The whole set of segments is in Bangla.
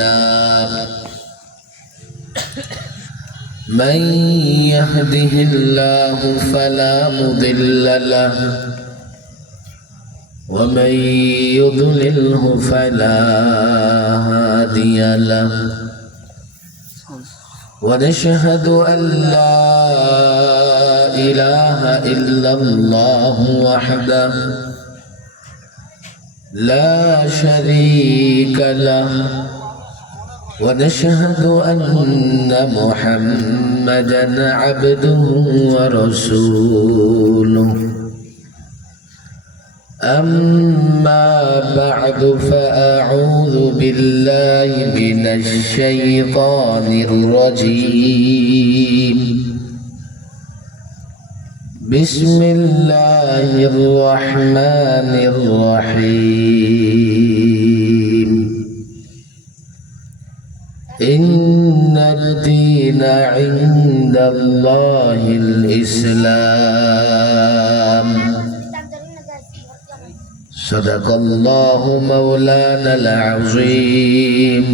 أعمالنا من يهده الله فلا مضل له ومن يضلله فلا هادي له ونشهد أن لا إله إلا الله وحده لا شريك له ونشهد أن محمدا عبده ورسوله أما بعد فأعوذ بالله من الشيطان الرجيم بسم الله الرحمن الرحيم إن الدين عند الله الإسلام صدق الله مولانا العظيم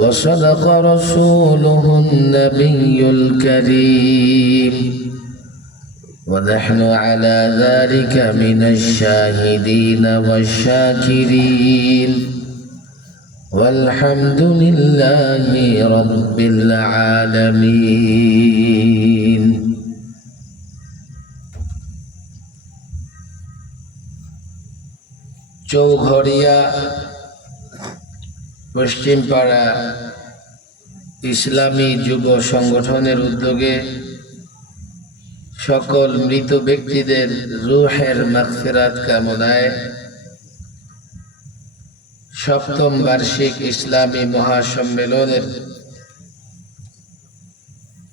وصدق رسوله النبي الكريم ونحن على ذلك من الشاهدين والشاكرين والحمد لله رب العالمين চৌঘরিয়া পশ্চিমপাড়া ইসলামী যুব সংগঠনের উদ্যোগে সকল মৃত ব্যক্তিদের রূহের মাগফিরাত কামনায় সপ্তম বার্ষিক ইসলামী মহাসম্মেলনের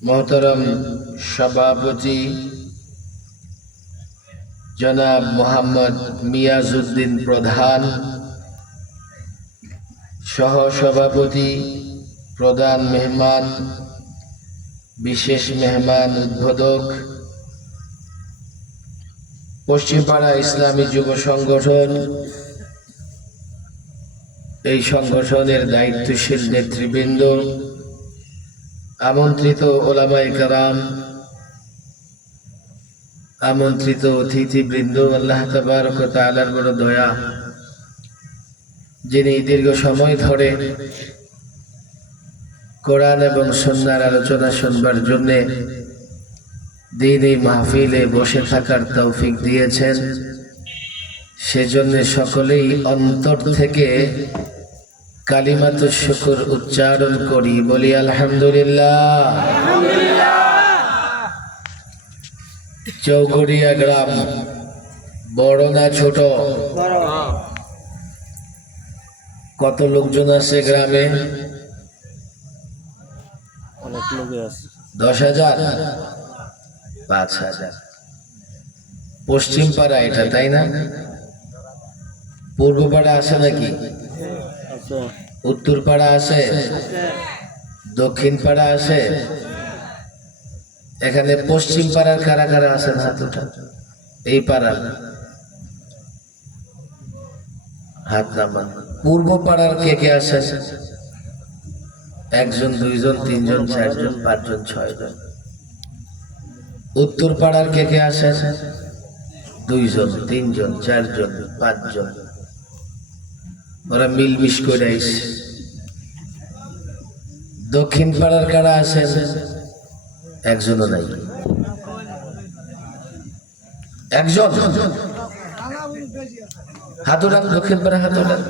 মহতরম সভাপতি জনাব মোহাম্মদ মিয়াজউদ্দিন প্রধান, সহ সভাপতি, প্রধান মেহমান, বিশেষ মেহমান, উদ্বোধক, পশ্চিমপাড়া ইসলামী যুব সংগঠন, এই সংগঠনের দায়িত্বশীল নেতৃবৃন্দ, আমন্ত্রিত ওলামায়ে কেরাম, আমন্ত্রিত অতিথিবৃন্দ, আল্লাহ তাবারক ওয়া তাআলার বড় দয়া, যিনি দীর্ঘ সময় ধরে কোরআন এবং সুন্নাহর আলোচনা শুনবার জন্য দ্বীনি মাহফিলে বসে থাকার তৌফিক দিয়েছেন, সেজন্য সকলেই অন্তর থেকে কালিমাতুশ শুকর উচ্চারণ করি, বলি আলহামদুলিল্লাহ। চৌঘরিয়া গ্রাম বড় না ছোট? কত লোকজন আছে গ্রামে? 10,000, 5,000। পশ্চিম পাড়া এটা, তাই না? পূর্ব পাড়া আছে নাকি? উত্তর পাড়া আছে, দক্ষিণ পাড়া আছে। এখানে পশ্চিম পাড়ার কারা কারা আছেন হাতটা? এই পাড়ার হাত নামান। পূর্ব পাড়ার কে কে আছেন? 1 জন, 2 জন, 3 জন, 4 জন, 5 জন, 6 জন। উত্তর পাড়ার কে কে আছেন? 2 জন, 3 জন, 4 জন, 5 জন। ওরা মিলমিশ করে আইছে। দক্ষিণ পাড়ার কারা আছেন? 1 জনও নাই। 1 জন হাত উঠান, দক্ষিণ পাড়া হাত উঠান।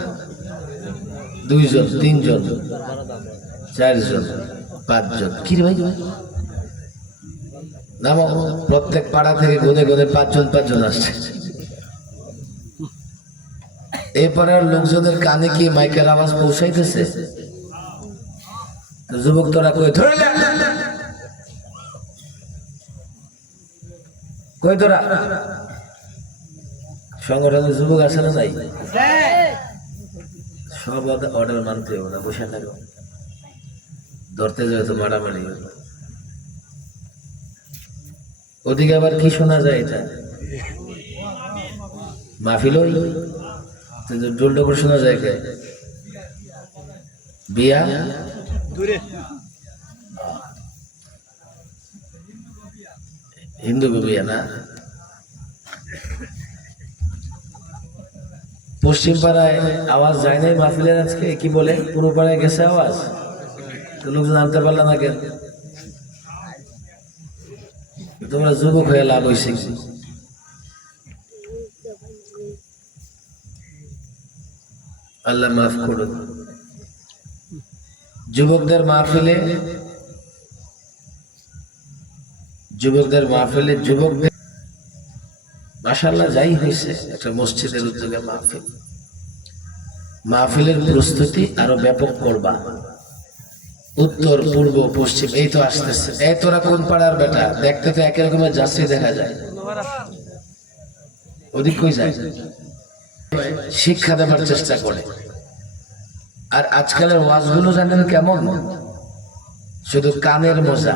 2 জন, 3 জন, 4 জন, 5 জন। কি রে ভাই, নামো। প্রত্যেক পাড়া থেকে গুনে গুনে 5 জন আসছে। এই পাড়ার লোকজনের কানে কি মাইকের আওয়াজ পৌঁছাইতেছে? যুবক তোরা কই ধরে কই তোরা সংগঠনের যুবক আছে না নাই? সব অর্ডার মানতে হবে না, বসে থাকো। ধরতে যায় তো মারামারি। ওদিকে আবার কি শোনা যায়? এটা মাহফিল, ডোল ডোল শোনা যায় কে? বিয়া হিন্দু বিয়া না, পশ্চিম পাড়ায় আওয়াজ যায় নাই মাহফিলের আজকে? কি বলে পুরো পাড়ায় গেছে আওয়াজ? তো লোক জানতে পারলে না কেন? তোমরা যুবক হয়ে লাভ হয়েছে। আল্লাহ মাফ করুন। যুবকদের মাহফিলে যুবকদের মাশাআল্লাহ যাই হয়েছে, একটা মসজিদের উদ্যোগে মাহফিলের প্রস্তুতি আরো ব্যাপক করবা। উত্তর পূর্ব পশ্চিম এই তো আসতেছে। এই তোরা কোন পাড়ার বেটা? দেখতে তো একই রকমের যাত্রী দেখা যায়, ওদিক কই যায়? শিক্ষা দেবার চেষ্টা করে। আর আজকালের ওয়াজগুলো জানেন কেমন? শুধু কানের মজা,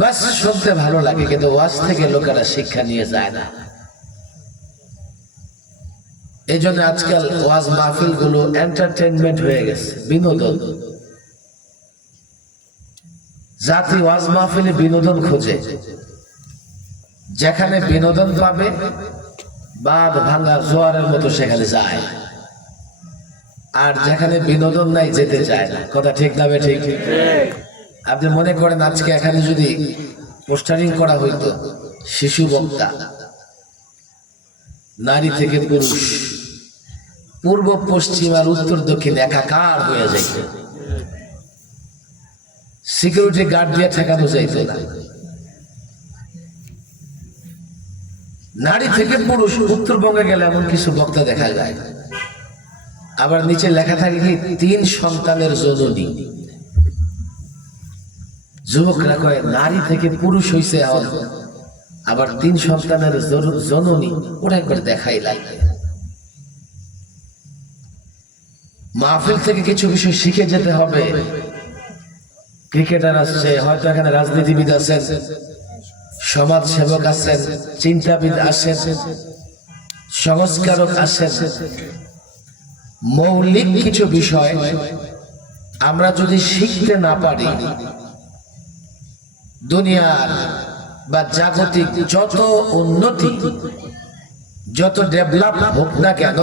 বাস শুনতে ভালো লাগে, কিন্তু ওয়াজ থেকে লোকেরা শিক্ষা নিয়ে যায় না। এই জন্য আজকাল ওয়াজ মাহফিল গুলো এন্টারটেইনমেন্ট হয়ে গেছে, বিনোদন। জাতি ওয়াজ মাহফিলে বিনোদন খোঁজে, যেখানে বিনোদন পাবে বাঁধ ভাঙা জোয়ারের মতো সেখানে যায়, আর যেখানে বিনোদন নাই যেতে চায় না। কথা ঠিক না? ঠিক। আপনি মনে করেন আজকে এখানে যদি পোস্টারিং করা হইতো, শিশু বক্তা, নারী থেকে পুরুষ, পূর্ব পশ্চিম আর উত্তর দক্ষিণ একাকার হয়ে যাইত, সিকিউরিটি গার্ড দিয়ে ঠেকানো যাইত না। নারী থেকে পুরুষ, উত্তরবঙ্গে গেলে এমন কিছু বক্তা দেখা যায়। আবার নিচে লেখা থাকে কি 3 সন্তানের জননী। যুবকরা কয় নারী থেকে পুরুষ হইছে, আবার 3 সন্তানের জননী, ওরা একবার দেখাই লাগে। মাহফিল থেকে কিছু বিষয় শিখে যেতে হবে। ক্রিকেটার আসছে, হয়তো এখানে রাজনীতিবিদ আছেন, সমাজ সেবক আছেন, চিন্তাবিদ আছেন, সংস্কারক আছেন। মৌলিক কিছু বিষয় আমরা যদি শিখতে না পারি, দুনিয়ার বা জাগতিক যত উন্নতি, যত ডেভেলপ হোক না কেন,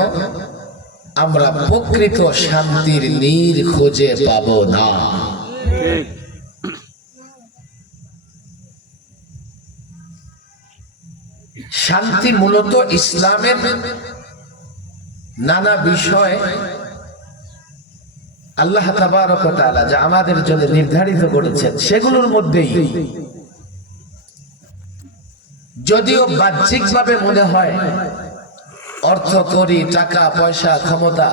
আমরা প্রকৃত শান্তির নীড় খুঁজে পাবো না। শান্তি মূলত ইসলামের নানা বিষয় আল্লাহ তাবারক ওয়া তাআলা যা আমাদের জন্য নির্ধারিত করেছেন, সেগুলোর মধ্যেই যদিও বাহ্যিকভাবে মনে হয় অর্থ করি, টাকা পয়সা, ক্ষমতা,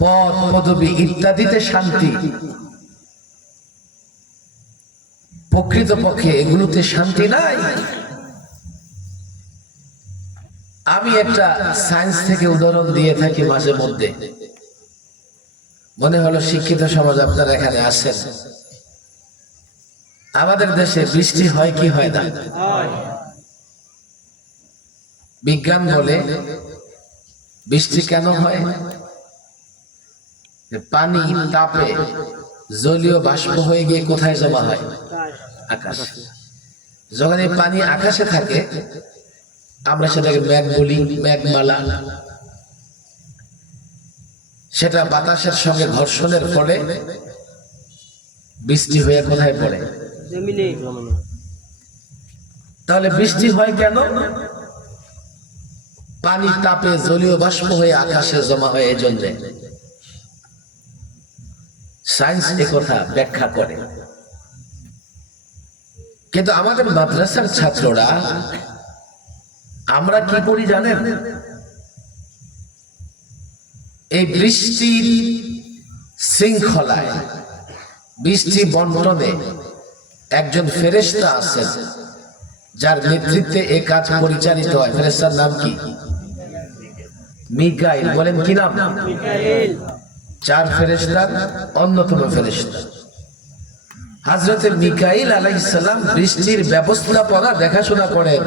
পদ পদবী ইত্যাদিতে শান্তি, প্রকৃতপক্ষে এগুলোতে শান্তি নাই। আমি একটা সায়েন্স থেকে উদাহরণ দিয়ে থাকি মাঝে মধ্যে। মনে হলো শিক্ষিত সমাজ আপনারা এখানে আসেন। আমাদের দেশে বৃষ্টি হয় কি হয় না? বিজ্ঞান বলে বৃষ্টি কেন হয়? পানি তাপে জলীয় বাষ্প হয়ে গিয়ে কোথায় জমা হয়? আকাশে। যখন এই পানি আকাশে থাকে, আমরা সেটাকে মেঘ বলি, মেঘমালা। সেটা বাতাসের সঙ্গে ঘর্ষণের ফলে বৃষ্টি হয়ে কোথায় পড়ে? জমিনে। তাহলে বৃষ্টি হয় কেন? পানি তাপে জলীয় বাষ্প হয়ে আকাশে জমা হয়। এই জন্য সায়েন্স একথা ব্যাখ্যা করে। কিন্তু আমাদের মাদ্রাসার ছাত্ররা আমরা কি করি জানেন? এই বৃষ্টির শৃঙ্খলায়, বৃষ্টি বন্টনে একজন ফেরেশতা আছেন, যার নেতৃত্বে এই কাজ পরিচালিত হয়। ফেরেশতার নাম কি? মিকাইল। বলেন কি নাম? মিকাইল। 4 ফেরেশতার অন্যতম ফেরেশতা হযরতে মিকাইল আলাইহিস সালাম বৃষ্টির ব্যবস্থাপনা দেখাশোনা করেন।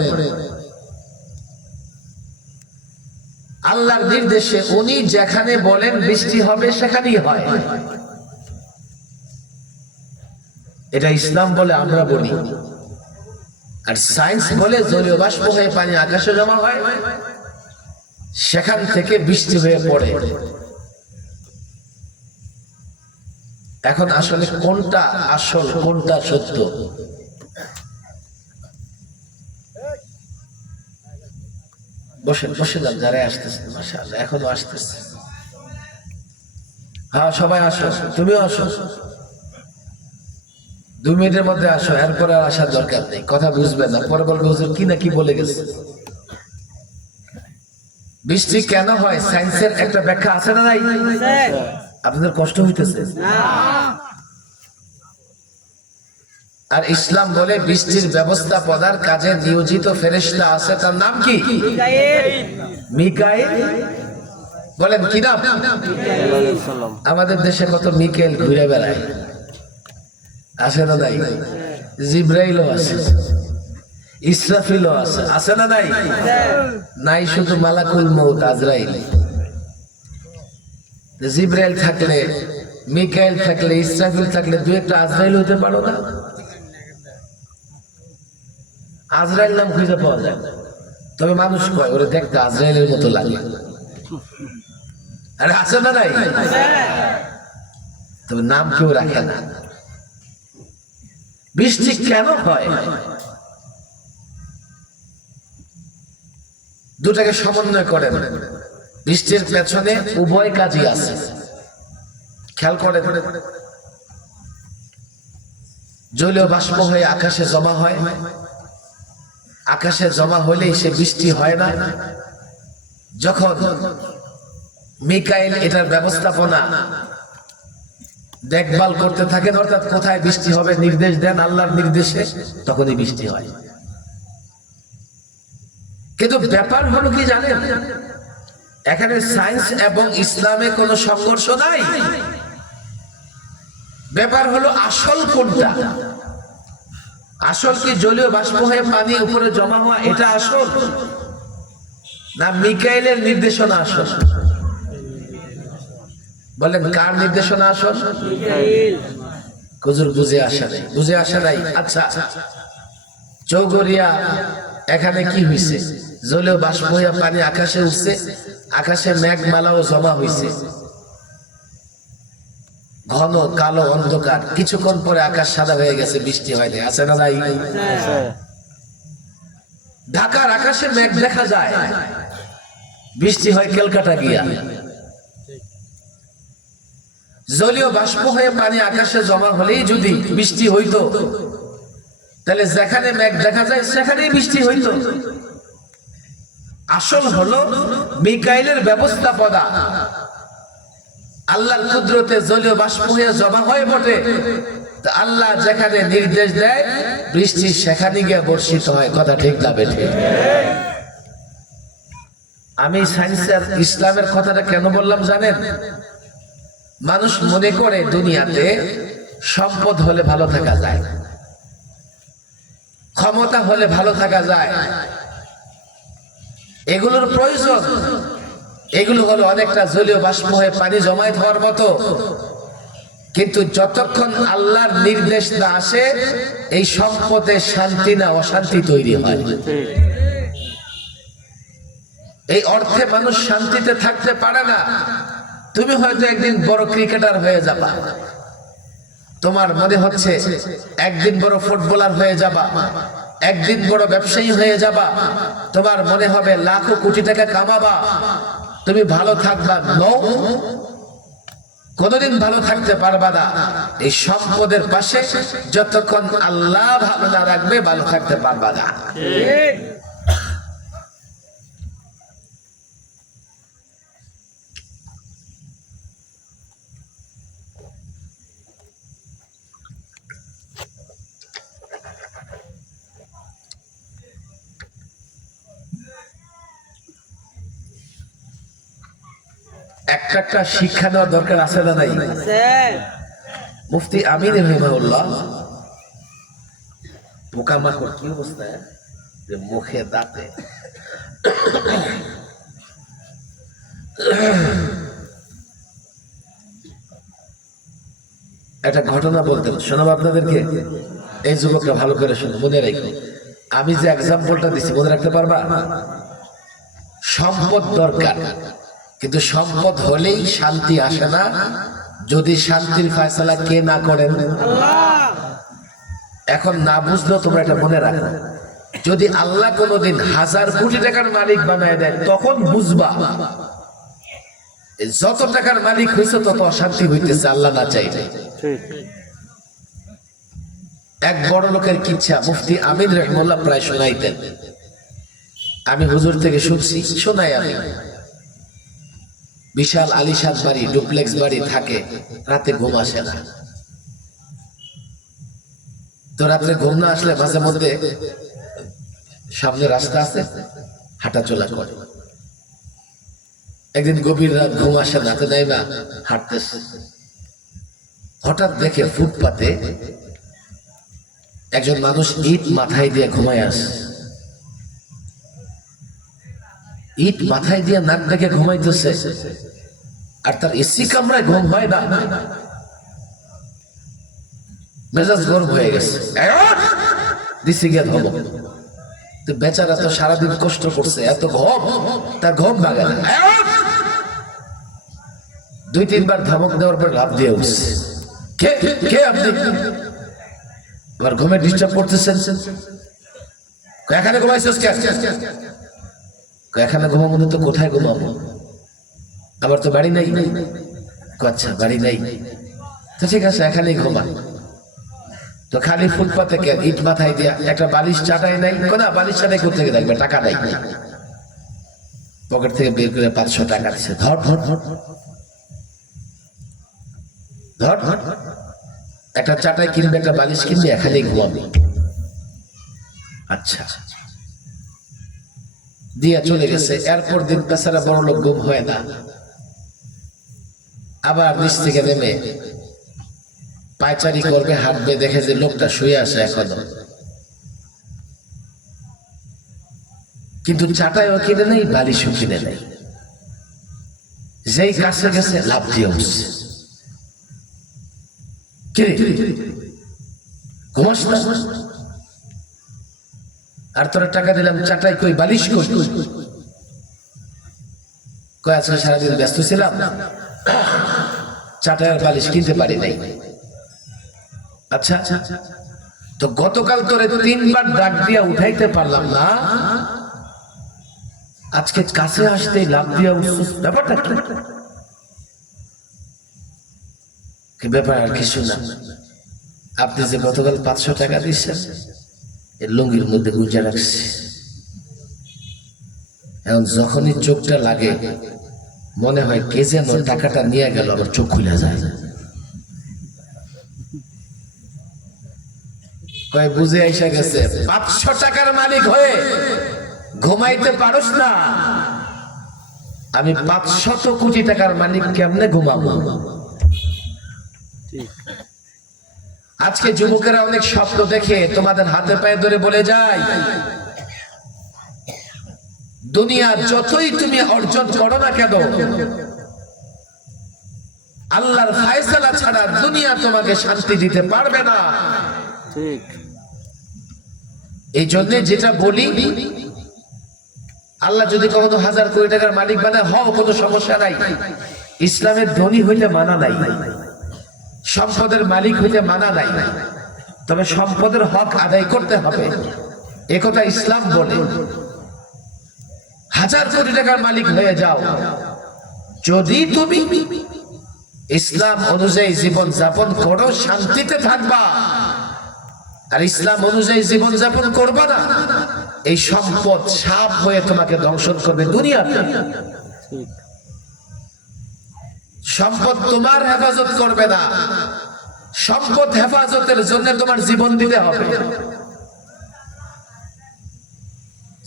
আল্লাহর নির্দেশে উনি যেখানে বলেন বৃষ্টি হবে সেখানেই হয়। এটা ইসলাম বলে আমরা বলি, আর সায়েন্স বলে জলীয় বাষ্প হয়ে পানি আকাশে জমা হয়, সেখান থেকে বৃষ্টি হয়ে পড়ে। এখন আসলে কোনটা আসল, কোনটা সত্য? বসেন বসে যান, যারা আসতেছে মাশাআল্লাহ, এখনো আসতেছে। হ্যাঁ সবাই আসো, তুমিও আসো, 2 মিনিটের মধ্যে আসো, এরপরে আর আসার দরকার নেই। কথা বুঝবেন না, পরে বলবে হুজুর কি না কি বলে গেছে। বৃষ্টি কেন হয় সায়েন্সের একটা ব্যাখ্যা আছে না নাই? আপনাদের কষ্ট হইতেছে? আর ইসলাম বলে বৃষ্টির ব্যবস্থাপনার কাজে নিয়োজিত ফেরেশতা আছে, তার নাম কি? মিকাইল। বলেন কি নাম? আমাদের দেশে কত মিকাইল ঘুরে বেড়ায়, আছে না নাই? জিব্রাইলও আছে, ইসরাফিলও আছে, আছে না নাই? নাই শুধু মালাকুল মউত আজরাইল। জিব্রাইল থাকলে, মিকাইল থাকলে, ইসরাফিল থাকলে 2-1টা আজরাইল হতে পারো না? আজরাইল নাম খুঁজে পাওয়া যায়, তবে মানুষ কয় ওরে দেখতে আজরাইলের মতো লাগে। আরে আছে না নাই? তবে নাম কেউ রাখে না। বৃষ্টি কেন হয়? দুটাকে সমন্বয় করেন। বৃষ্টির পেছনে উভয় কাজই আছে, খেয়াল করেন। জলীয় বাষ্প হয়ে আকাশে জমা হয়, আকাশে জমা হলেই সে বৃষ্টি হয় না। যখন মিকাইল এটার ব্যবস্থাপনা দেখভাল করতে থাকেন, অর্থাৎ কোথায় বৃষ্টি হবে নির্দেশ দেন আল্লাহর নির্দেশে, তখনই বৃষ্টি হয়। কিন্তু ব্যাপার হলো কি জানেন, এখানে সায়েন্স এবং ইসলামে কোনো সংঘর্ষ নাই। ব্যাপার হলো আসল কোনটা? আসল কি জলীয় বাষ্প হয়ে পানি উপরে জমা হওয়া, এটা আসল, না মিকাইলের নির্দেশনা আসল? বলেন কার নির্দেশনা আসল? হুজুর বুঝে আসে নাই, বুঝে আসে নাই। আচ্ছা, চৌগরিয়া এখানে কি হইছে? জলীয় বাষ্প হয়ে পানি আকাশে উঠছে, আকাশে মেঘমালাও জমা হইছে, ঘন কালো অন্ধকার, কিছুক্ষণ পরে আকাশ সাদা হয়ে গেছে, বৃষ্টি হয়নি, আছে না নাই? ঢাকার আকাশে মেঘ দেখা যায়, বৃষ্টি হয় ক্যালকাটা গিয়া। জলীয় বাষ্প হয়ে পানি আকাশে জমা হলেই যদি বৃষ্টি হইতো, তাহলে যেখানে মেঘ দেখা যায় সেখানেই বৃষ্টি হইতো। আসল হলো মিকাইলের ব্যবস্থাপনা। আল্লাহর কুদরতে জলীয় বাষ্প হয়ে জমা হয় বটে, আল্লাহ যেখানে নির্দেশ দেয় বৃষ্টি সেখানে গিয়ে বর্ষিত হয়। কথা ঠিক না বেঠিক? আমি সায়েন্স আর ইসলামের কথাটা কেন বললাম জানেন? মানুষ মনে করে দুনিয়াতে সম্পদ হলে ভালো থাকা যায়, ক্ষমতা হলে ভালো থাকা যায়, এগুলোর প্রয়োজন। এগুলো হলো অনেকটা জলীয় বাষ্প হয়ে পানি জমায়েত হওয়ার মতো, কিন্তু যতক্ষণ আল্লাহর নির্দেশ না আসে এই সম্পদে শান্তি না অশান্তি তৈরি হয়। এই অর্থে মানুষ শান্তিতে থাকতে পারে না। তুমি হয়তো একদিন বড় ক্রিকেটার হয়ে যাবা, তোমার মনে হচ্ছে একদিন বড় ফুটবলার হয়ে যাবা, একদিন বড় ব্যবসায়ী হয়ে যাবা, তোমার মনে হবে লাখো কোটি টাকা কামাবা, তুমি ভালো থাকবা। নো, কোনদিন ভালো থাকতে পারবা না। এই সম্পদের পাশে যতক্ষণ আল্লাহ ভালো না রাখবে ভালো থাকতে পারবা না। একটা শিক্ষা নেওয়ার দরকার আছে না নাই? মুফতি আমিন রহিমাহুল্লাহ পোকামাকড় কি অবস্থা, যে মুখে দাঁতে একটা ঘটনা বলতে শোনাবো আপনাদেরকে। এই যুবকরা ভালো করে শোনো, মনে রেখো। আমি যে এক্সাম্পলটা দিচ্ছি মনে রাখতে পারবা? সম্পদ দরকার, কিন্তু সম্পদ হলেই শান্তি আসে না যদি শান্তির ফয়সালা কে না করেন। এখন না বুঝলেও তোমরা এটা মনে রাখো, যদি আল্লাহ কোনোদিন 1000 কোটি টাকার মালিক বানায় দেয় তখন বুঝবা যত টাকার মালিক হয়েছে তত অশান্তি হইতেছে আল্লাহ না চাইলে। এক বড় লোকের কিচ্ছা মুফতি আমিন রহমাল্লাহ প্রায় শোনাইতেন, আমি হুজুর থেকে শুনছি, শোনাই আমি। বিশাল আলিশান বাড়ি, ডুপ্লেক্স বাড়ি থাকে, রাতে ঘুম আসে না। তো রাত্রে ঘুম না আসলে মাঝে মধ্যে সামনে রাস্তা আছে, হাঁটা চলা করে। একদিন গভীর রাত, ঘুম আসে না, তো নাই না হাঁটতেছে, হঠাৎ দেখে ফুটপাতে একজন মানুষ ইট মাথায় দিয়ে ঘুমায় আসে। ইট মাথায় দিয়ে নাক ডেকে ঘুমাইতেছে, আর তার এসি কামরায় ঘুম হয় না। মেজাজ গরম হয়ে গেছে, দিছি গিয়ে ধমক। তো বেচারা তো সারাদিন কষ্ট করছে, এত ঘুম, তার ঘুম ভাঙে না। 2-3 বার ধমক দেওয়ার পর লাফ দিয়ে উঠছে, কে আপনি? আবার ঘুমে ডিস্টার্ব করতেছেন, এখানে ঘুমাইছিস কে? এখানে ঘুমাবো না তো কোথায় ঘুমাবো? আমার তো বাড়ি নাই। আচ্ছা বাড়ি নাই, তো ঠিক আছে এখানেই ঘুমা। তো খালি ফুটপাতে কেন, ইট মাথায় দিয়া একটা বালিশ চাটাই নাই? না, বালিশ চাটাই কোথা থেকে দেখবে, টাকা নাই। পকেট থেকে বের করে 500 টাকা দিচ্ছে, ধর ধর ধর ধর ধর, একটা চাটাই কিনবে, একটা বালিশ কিনবে, এখানেই ঘুমাবি। আচ্ছা দিয়া চলে গেছে। এরপর দিন বেচারা বড় লোক ঘুম হয় না, আবার নিচ থেকে নেমে পায়চারি করবে, হাঁটবে, দেখে যে লোকটা শুয়ে আসে এখনো, কিন্তু চাটাইও কিনে নেই, বালিশও কিনে নেই। যেই কাছে গেছে লাফ দিয়ে উঠছে, কিরে ঘুমাস না? আর তোরা টাকা দিলাম, চাটাই কই, বালিশ কই? কয় আজকে সারাদিন ব্যস্ত ছিলাম, চাটাই আর বালিশ কিনতে পারি নাই। আচ্ছা, তো গতকাল তোরে 3 বার ডাক দিয়া উঠাইতে পারলাম না, আজকে কাছে আসতেই লাফ দিয়া উঠছিস, ব্যাপারটা কি? ব্যাপার আর কিছু না, আপনি যে গতকাল 500 টাকা দিচ্ছেন এর লুঙ্গির মধ্যে গুঁজে রাখছি, এখন যখনই চোখটা লাগে মনে হয় কে যেন টাকাটা নিয়ে গেল, আবার চোখ খুলে যায়। কয় বুঝে আইসা গেছে, 500 টাকার মালিক হয়ে ঘুমাইতে পারোস না, আমি 500 কোটি টাকার মালিক, কেমনে ঘুমাবো? আজকে যুবকেরা অনেক স্বপ্ন দেখে তোমাদের হাতে পায়ে ধরে বলে যায়, দুনিয়া যতই তুমি অর্জন করো না কেন, আল্লাহর ফয়সালা ছাড়া দুনিয়া তোমাকে শান্তি দিতে পারবে না। ঠিক, এই জন্য যেটা বলি, আল্লাহ যদি কখনো 1000 কোটি টাকার মালিক বানায়, হও, কোনো সমস্যা নাই। ইসলামের ধনী হইলে মানা নাই, সম্পদের মালিক হইলে মানা নাই, তবে সম্পদের হক আদায় করতে হবে, একথা ইসলাম বলে। 1000 কোটি টাকার মালিক হয়ে যাও, যদি তুমি ইসলাম অনুযায়ী জীবন যাপন করো, শান্তিতে থাকবা। আর ইসলাম অনুযায়ী জীবন যাপন করবা না, এই সম্পদ সাপ হয়ে তোমাকে ধ্বংস করবে দুনিয়াতে। সম্পদ তোমার হেফাজত করবে না, সম্পদ হেফাজতের জন্য তোমার জীবন দিতে হবে।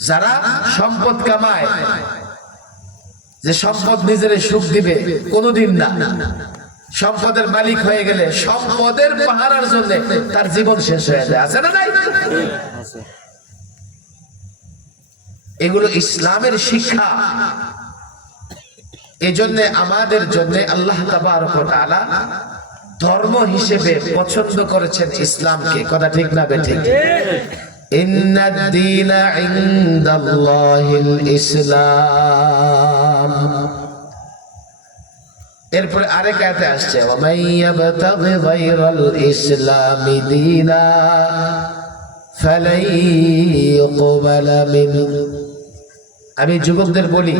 যারা সম্পদ কামায়, যে সম্পদ নিজের সুখ দিবে, কোনোদিন না। সম্পদের মালিক হয়ে গেলে সম্পদের পাহারার জন্য তার জীবন শেষ হয়ে যায়, আছে না নাই? এগুলো ইসলামের শিক্ষা। এজন্য আমাদের জন্য আল্লাহ তাবারক ওয়া তাআলা ধর্ম হিসেবে পছন্দ করেছেন ইসলামকে। কথা ঠিক না বেঠিক? ইন্নাদ দীনা ইনদাল্লাহিল ইসলাম। এরপরে আরেক আয়াতে আসছে ওয়া মাইয়াবতাগি গায়রাল ইসলামি দীনা ফালাই ইউকবালা মিনহু। আমি যুবকদের বলি,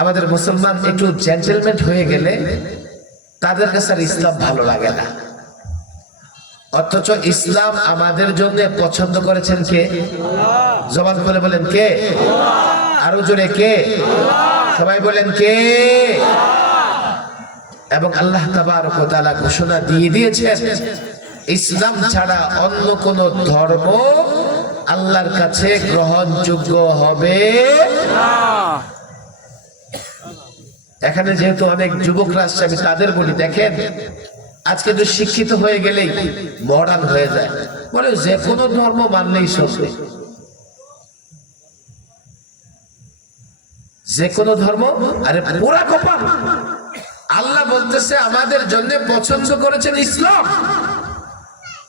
আমাদের মুসলমান একটু জেন্টলম্যান হয়ে গেলে তাদের কাছে আর ইসলাম ভালো লাগে না। অথচ ইসলাম আমাদের জন্য পছন্দ করেছেন কে? জবান খুলে বলেন কে? আরো জোরে কে? সবাই বলেন কে? এবং আল্লাহ তাবারক ওয়া তাআলা ঘোষণা দিয়ে দিয়েছেন ইসলাম ছাড়া অন্য কোন ধর্ম আল্লাহর কাছে গ্রহণযোগ্য হবে না। এখানে যেহেতু অনেক যুবকরা আসছে, আমি তাদের বলি, দেখেন আজকে তো শিক্ষিত হয়ে গেলেই মডার্ন হয়ে যায়, বলে যে কোনো ধর্ম মানলেই চলবে, যে কোনো ধর্ম। আরে পুরা কপাল, আল্লাহ বলতেছে আমাদের জন্য পছন্দ করেছেন ইসলাম।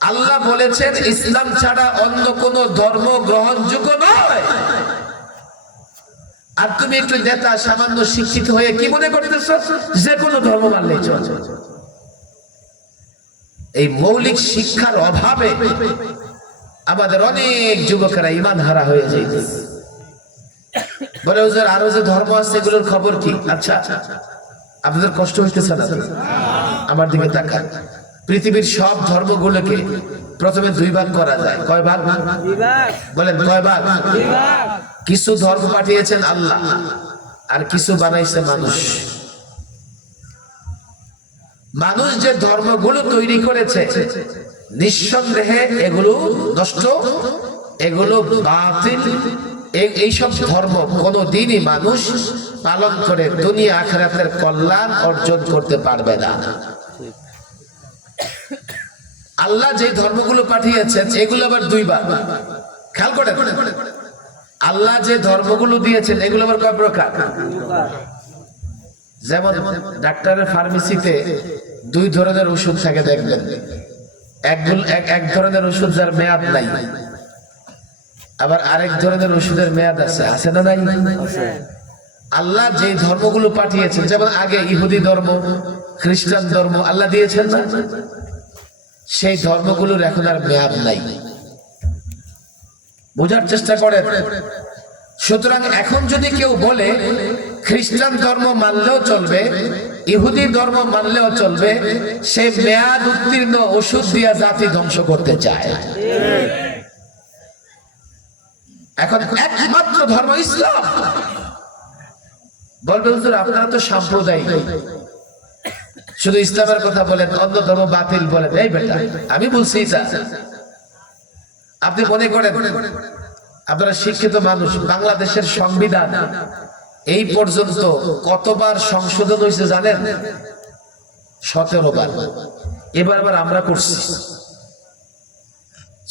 আল্লাহ বলেছেন ইসলাম ছাড়া অন্য কোন ধর্ম গ্রহণযোগ্য নয়। আর তুমি একটু নেতা সামান্য শিক্ষিত হয়ে কি মনে করতেছ যে কোনো ধর্ম মানলেই চলবে। এই মৌলিক শিক্ষার অভাবে আমাদের অনেক যুবকেরা ঈমান হারা হয়ে যাইতেছে। বলে হুজুর আরো যে ধর্ম আছে এগুলোর খবর কি? আচ্ছা, আপনাদের কষ্ট হইতেছে না? আমার দিকে তাকান। পৃথিবীর সব ধর্মগুলোকে প্রথমে দুই ভাগ করা যায়। কয় ভাগ? বলেন কয় ভাগ? কিছু ধর্ম পাঠিয়েছেন আল্লাহ, আর কিছু বানাইছে মানুষ। মানুষ যে ধর্মগুলো তৈরি করেছে নিঃসন্দেহে এগুলো নষ্ট, এগুলো বাতিল। এইসব ধর্ম কোনদিনই মানুষ পালন করে দুনিয়া আখিরাতের কল্যাণ অর্জন করতে পারবে না। আল্লাহ যে ধর্মগুলো পাঠিয়েছেন এগুলো আবার দুই ভাগ। খেয়াল করে, আল্লাহ যে ধর্মগুলো দিয়েছেন এগুলো আবার কয় প্রকার? যেমন ডাক্তারের ফার্মেসিতে দুই ধরনের ওষুধ থাকে, দেখবেন। এক ধরনের ওষুধ যার মেয়াদ নাই, আবার আরেক ধরনের ওষুধের মেয়াদ আছে। আছে না নাই? আল্লাহ যে ধর্মগুলো পাঠিয়েছেন, যেমন আগে ইহুদি ধর্ম, খ্রিস্টান ধর্ম আল্লাহ দিয়েছেন না, সেই ধর্মগুলোর এখন আর মেয়াদ নাই। বোঝার চেষ্টা করেন। সুতরাং এখন যদি কেউ বলে খ্রিস্টান ধর্ম মানলেও চলবে, ইহুদি ধর্ম মানলেও চলবে, সে মেয়াদ উত্তীর্ণ ওষুধ দিয়া জাতি ধ্বংস করতে চায়। এখন একমাত্র ধর্ম ইসলাম। বলবে হুজুর আপনারা তো সাম্প্রদায়িক, শুধু ইসলামের কথা বলেন, অন্য ধর্ম বাতিল বলেন। এই বেটা, আমি বলছি এটা। আপনি মনে করেন আপনারা শিক্ষিত মানুষ, বাংলাদেশের সংবিধান এই পর্যন্ত কতবার সংশোধন হয়েছে জানেন? 17 বার। এবার আবার আমরা করছি।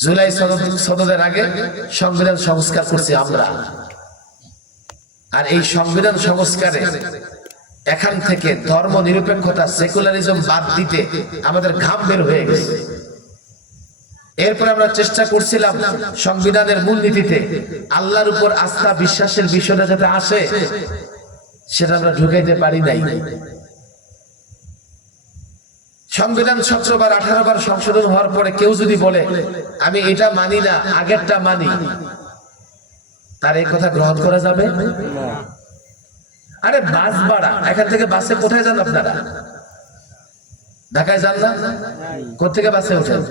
জুলাই সনদের আগে সংবিধান সংস্কার করছি আমরা। আর এই সংবিধান সংস্কারে এখান থেকে ধর্ম নিরপেক্ষতা, সেকুলারিজম বাদ দিতে আমাদের ঘাম বের হয়ে গেছে। এরপর আমরা চেষ্টা করছিলাম সংবিধানের মূলনীতিতে আল্লাহর উপর আস্থা বিশ্বাসের বিষয়টা যাতে আসে, সেটা আমরা ঢুকাইতে পারি নাই। সংবিধান 17 বার 18 বার সংশোধন হওয়ার পরে কেউ যদি বলে আমি এটা মানি না, আগেরটা মানি, তার এই কথা গ্রহণ করা যাবে না। আরে বাস ভাড়া, এখান থেকে বাসে কোথায় যান আপনারা? ঢাকায় যান না? কোথেকে বাসে ওঠেন?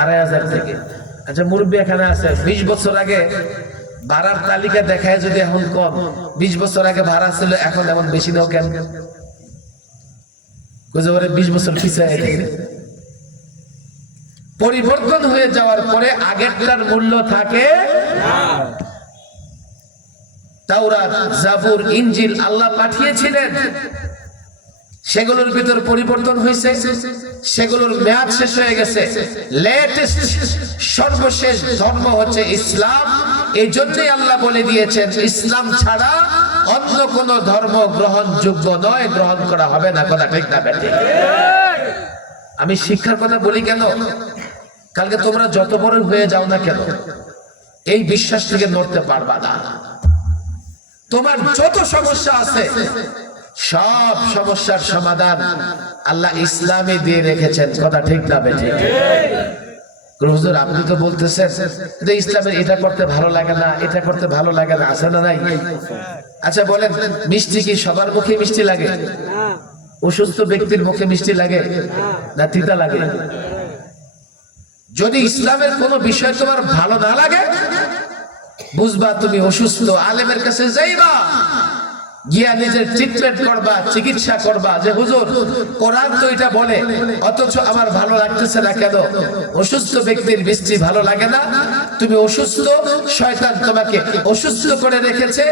2500 থেকে। আচ্ছা, মুরব্বী এখানে আছে, 20 বছর আগে ভাড়ার তালিকা দেখায় যদি এখন কম, 20 বছর আগে ভাড়া ছিল এখন এমন বেশি নাও কেন? 20 বছর পিছিয়ে গেছে। পরিবর্তন হয়ে যাওয়ার পরে আগেরটার মূল্য থাকে না। তাওরাত, জাবুর, ইনজিল আল্লাহ পাঠিয়েছিলেন, সেগুলোর ভিতর পরিবর্তন হয়েছে, সেগুলোর মেয়াদ শেষ হয়ে গেছে। লেটেস্ট সর্বশেষ ধর্ম হচ্ছে ইসলাম। এই জন্যই আল্লাহ বলে দিয়েছেন ইসলাম ছাড়া অন্য কোন ধর্ম গ্রহণযোগ্য নয়, গ্রহণ করা হবে না। কথা ঠিক না ঠিক? আমি শিক্ষার কথা বলি কেন? কালকে তোমরা যত বড় হয়ে যাও না কেন, এই বিশ্বাস থেকে নড়তে পারবা না। তোমার যত সমস্যা আছে সব সমস্যার সমাধান আল্লাহ ইসলামে দিয়ে রেখেছেন। কথা ঠিক না ঠিক? হুজুর আপনি তো বলতেছেন যে ইসলামের এটা করতে ভালো লাগে না, এটা করতে ভালো লাগে না, আছে না নাই? আচ্ছা বলেন, মিষ্টি কি সবার মুখে মিষ্টি লাগে? অসুস্থ ব্যক্তির মুখে মিষ্টি লাগে না তিতা লাগে? যদি ইসলামের কোন বিষয় তোমার ভালো না লাগে, বুঝবা তুমি অসুস্থ। আলেমের কাছে যাইবা, গিয়া নিজের ট্রিটমেন্ট করবা, চিকিৎসা করবা, যে হুজুর কোরআন তো এটা বলে, অথচ আমার ভালো লাগতেছে না কেন? অসুস্থ ব্যক্তির মিষ্টি ভালো লাগে না, তুমি অসুস্থ, শয়তান তোমাকে অসুস্থ করে রেখেছে,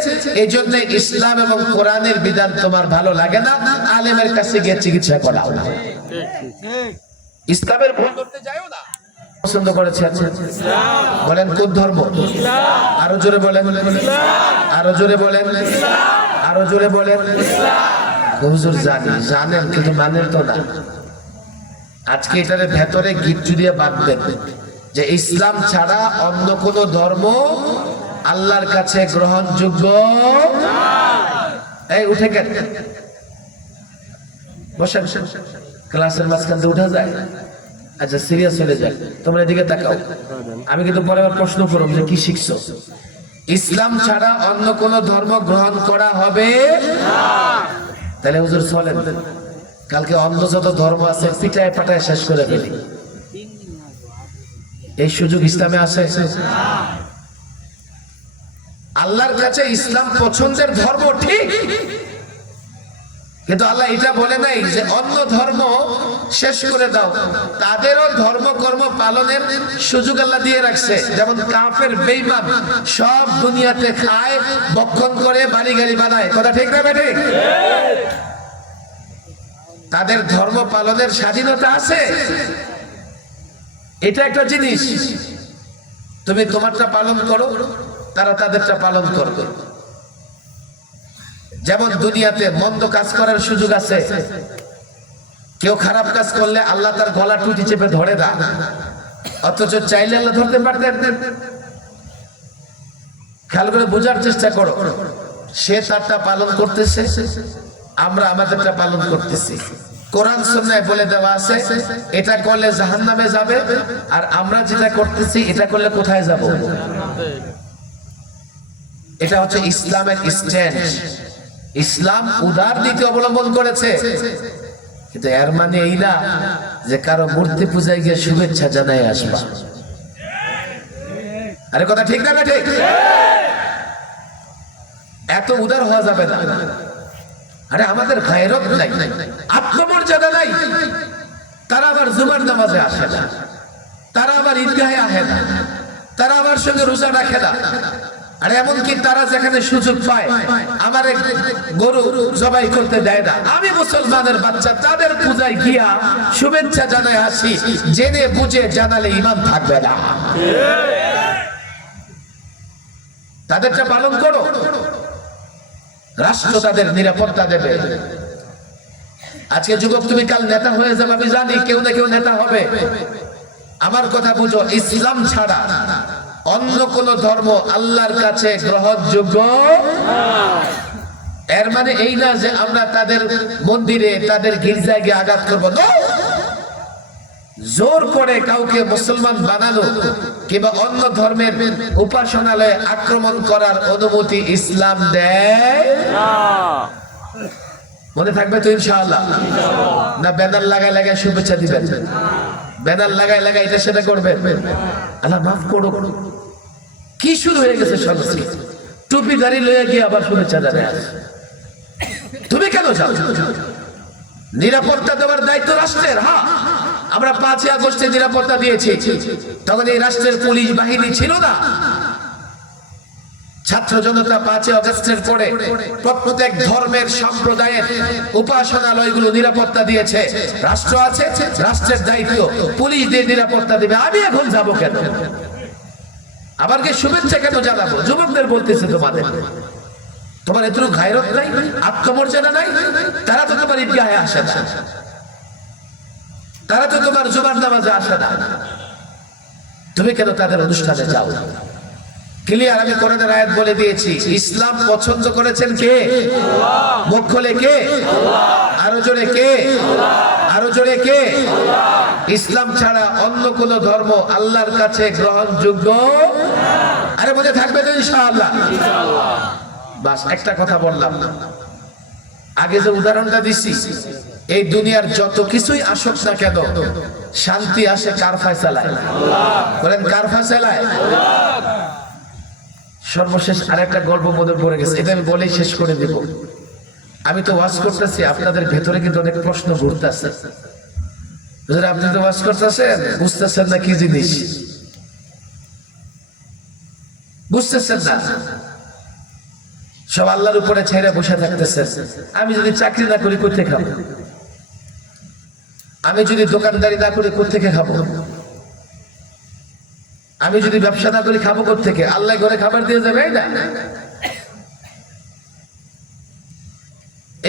এই জন্য ইসলাম এবং কোরআনের বিধান তোমার ভালো লাগে না, আলেমের কাছে গিয়ে চিকিৎসা করাও না। ইসলামের ভুল করতে যাও না। পছন্দ করেছেন বলেন কোন ধর্ম? আরো জোরে বলেন, আরো জোরে বলেন, আরো জোরে বলেন। হুজুর জানি, জানেন কিন্তু মানেন তো না। আজকে এটার ভেতরে গিট্টু দিয়ে বাঁধবেন যে ইসলাম ছাড়া অন্য কোন ধর্ম আল্লাহর কাছে গ্রহণযোগ্য। এই উঠে গেল, বসেন, ক্লাসের মাঝখান থেকে উঠা যায়? আচ্ছা সিরিয়াস হয়ে যায়, তোমরা এদিকে তাকাও। আমি কিন্তু পরে আবার প্রশ্ন করব যে কি শিখছো। ইসলাম ছাড়া অন্য কোন ধর্ম গ্রহণ করা হবে না। তাহলে হুজুর চলেন কালকে অন্য যত ধর্ম আছে পিটায় পাটায় শেষ করে ফেলি। এই সুযোগ ইসলামে আছে? আল্লাহর কাছে ইসলাম পছন্দের ধর্ম ঠিক, কিন্তু আল্লাহ এটা বলে নাই যে অন্য ধর্ম শেষ করে দাও। তাদেরও ধর্ম কর্ম পালনের সুযোগ আল্লাহ দিয়ে রাখছে। যেমন কাফের বেঈমান সব দুনিয়াতে খায়, ভক্ষণ করে, বাড়ি গাড়ি বানায়। কথা ঠিক না বেঠিক? তাদের ধর্ম পালনের স্বাধীনতা আছে, এটা একটা জিনিস। তুমি তোমারটা পালন করো, তারা তাদেরটা পালন করবে। যেমন দুনিয়াতে মন্দ কাজ করার সুযোগ আছে, কেউ খারাপ কাজ করলে আল্লাহ তার গলা টুটি চেপে ধরে না, অথচ চাইলে আল্লাহ ধরতে পারতেন। খেয়াল করে বোঝার চেষ্টা করো, সে তারটা পালন করতেছে, আমরা আমাদেরটা পালন করতেছি। কোরআন সুন্নাহয় বলে দেওয়া আছে এটা করলে জাহান্নামে যাবে, আর আমরা যেটা করতেছি এটা করলে কোথায় যাব? এটা হচ্ছে ইসলামের স্ট্যান্ড। ইসলাম উদার নীতি অবলম্বন করেছে, কিন্তু এর মানে এই না যে কারো মূর্তি পূজায় গিয়ে শুভেচ্ছা জানাই আসবা। আরে কথা ঠিক না ঠিক? এত উদার হওয়া যাবে না। আরে আমাদের গায়রত নাই, আত্মমর্যাদা নাই। তারা আবার জুমার নামাজে আসে না, তারা আবার ঈদগাহে আসে না, তারা আমার সঙ্গে রোজা রাখে না। আর এমনকি তারা যেখানে সুযোগ পায় আমার গরু জবাই করতে দেয় না। আমি মুসলমানের বাচ্চা, তাদের পূজায় গিয়া শুভেচ্ছা জানাই আসি, জেনে বুঝে জানালে ঈমান থাকবে না। তাদেরটা পালন করো, রাষ্ট্র তাদের নিরাপত্তা দেবে। আজকে যুবক তুমি কাল নেতা হয়ে যাবে, আমি জানি কেউ না কেউ নেতা হবে। আমার কথা বুঝো, ইসলাম ছাড়া অন্য কোন ধর্ম আল্লাহর কাছে গ্রহণযোগ্য। এর মানে এই না যে আমরা তাদের মন্দিরে, তাদের গির্জায় গিয়ে আঘাত করবো। জোর করে কাউকে মুসলমান বানানো কিংবা অন্য ধর্মের উপাসনালয়ে আক্রমণ করার অনুমতি ইসলাম দেয় না। মনে থাকবে তো ইনশাআল্লাহ? না ব্যানার লাগায় লাগায় শুভেচ্ছা দিবেন? ব্যানার লাগায় লাগায় এটা সেটা করবেন? আল্লাহ মাফ করো। কি শুরু হয়ে গেছে সংস্কৃতি? টুপি দাড়ি লয়ে গিয়ে আবার শুভেচ্ছা জানায় আসে। তুমি কেন যাও? নিরাপত্তা দেওয়ার দায়িত্ব রাষ্ট্রের। হ্যাঁ, আমরা 5ই আগস্টে নিরাপত্তা দিয়েছি, তখন এই রাষ্ট্রের পুলিশ বাহিনী ছিল না। ছাত্র জনতা 5ই আগস্টের পরে প্রত্যেক ধর্মের সম্প্রদায়ের উপাসনালয়গুলো নিরাপত্তা দিয়েছে। রাষ্ট্র আছে, রাষ্ট্রের দায়িত্ব, পুলিশ দিয়ে নিরাপত্তা দেবে। আমি এখন যাব কেন? আবার কি শুভেচ্ছা কেন জানাবো? যুবকদের বলতেছে তোমাদের তোমার এতটুকু গায়রত নাই, আত্মমর্যাদা নাই, তারা তো তোমার ঈদগাহে আসে না, তারা তো তোমার জুমার নামাজে আসে না, তুমি কেন তাদের অনুষ্ঠানে যাও? ক্লিয়ার, আমি কোরআনের আয়াত বলে দিয়েছি। ইসলাম পছন্দ করেছেন কে? মুখ খুলে কে? আরো জোরে কে? আরো জোরে কে? ইসলাম ছাড়া অন্য কোন ধর্ম আল্লাহর কাছে গ্রহণযোগ্য। আরে বুঝে থাকবে তো ইনশাআল্লাহ? বাস একটা কথা বললাম, আগে যে উদাহরণটা দিছি, এই দুনিয়ার যত কিছুই আসুক না কেন, শান্তি আসে কার ফয়সালায়? বলেন কার ফয়সালায়? সর্বশেষ আরেকটা গল্প মনে পড়ে গেছে, এটা আমি বলেই শেষ করে দেব। আমি তো ওয়াজ করতেছি, আপনাদের ভেতরে কিন্তু অনেক প্রশ্ন ঘুরতেছে। আপনি তো ওয়াজ করতেছেন, বুঝতেছেন না কি জিনিস, বুঝতেছেন না, সব আল্লাহর উপরে ছেড়ে বসে থাকতেছেন। আমি যদি চাকরি না করি কোথা থেকে খাবো? আমি যদি দোকানদারি না করি কোথা থেকে খাবো? আমি যদি ব্যবসা না করি খাবো কোথা থেকে? আল্লাহ ঘরে খাবার দিয়ে যাবে না?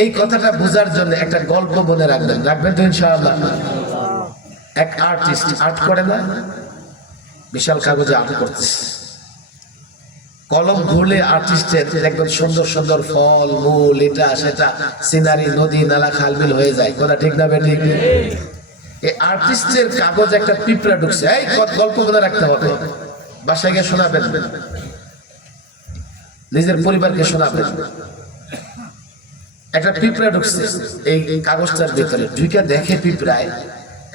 এই কথাটা বোঝার জন্য একটা গল্প মনে রাখবেন, রাখবেন তো ইনশাআল্লাহ। এক আর্টিস্ট আর্ট করে না, বিশাল কাগজে আর্ট করতেছে, কলম ঘুরলে আর্টিস্টের একদম সুন্দর সুন্দর ফল মূল এটা সেটা সিনারি নদী নালা খালবিল হয়ে যায়। কথা ঠিক না বে ঠিক? এই আর্টিস্টের কাগজ একটা পিঁপড়া ঢুকছে। এই গল্প মনে রাখতে হবে, বাসায় গিয়ে শোনাবেন, নিজের পরিবারকে শোনাবেন। একটা পিঁপড়া ঢুকছে এই কাগজটার ভিতরে, ঢুকে দেখে পিঁপড়ায়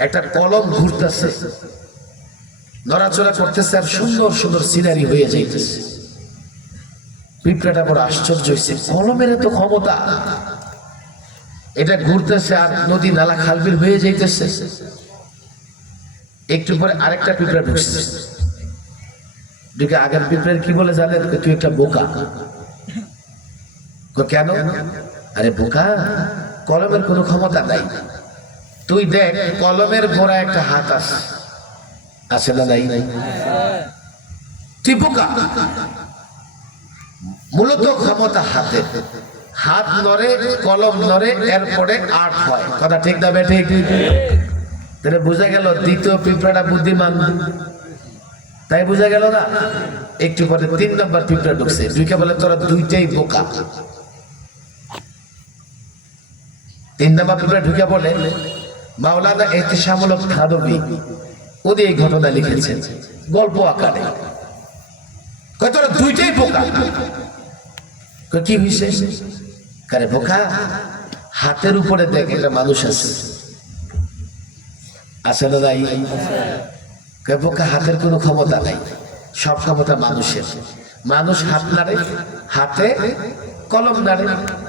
একটা কলম ঘুরতেছে, নড়াচড়া করতেছে, আর সুন্দর সুন্দর সিনারি হয়ে যাইতেছে। পিঁপড়াটা বড় আশ্চর্য হয়েছে, কলমের এত ক্ষমতা, এটা ঘুরতেছে আর নদী নালা খালবিল হয়ে যাইতেছে। একটু পরে আরেকটা পিঁপড়া ঢুকছে, ঢুকে আগের পিঁপড়ার কি বলে জানেন? তুই একটা বোকা। কেন? আরে বোকা, কলমের কোনো ক্ষমতা নাই, তুই দেখ কলমের গোড়া একটা হাত আছে, আছে না নাই? তুই বোকা। মূলত ক্ষমতা হাতে, হাত নড়ে, কলম নড়ে, এরপরে আর্ট হয়। কথা ঠিক না বে ঠিক? তাহলে বোঝা গেল দ্বিতীয় পিঁপড়াটা বুদ্ধিমান, তাই বোঝা গেল না? একটু পরে 3 নম্বর পিঁপড়া ঢুকছে, ঢুকে বলে তোরা দুইটাই বোকা। 3 নম্বর পিঁপড়া ঢুকে বলে, মাওলানা ইহতিশামুল হক থানভী উনি এই ঘটনা লিখেছেন গল্প আকারে, তোরা দুইটাই বোকা। কি হয়েছে? কারে বোকা, হাতের উপরে দেখ একটা মানুষ আছে, আছে না নাই? বোকা, হাতের কোনো ক্ষমতা নাই, সব ক্ষমতা মানুষের। মানুষ হাত নাড়ে, হাতে কলম নাড়ে,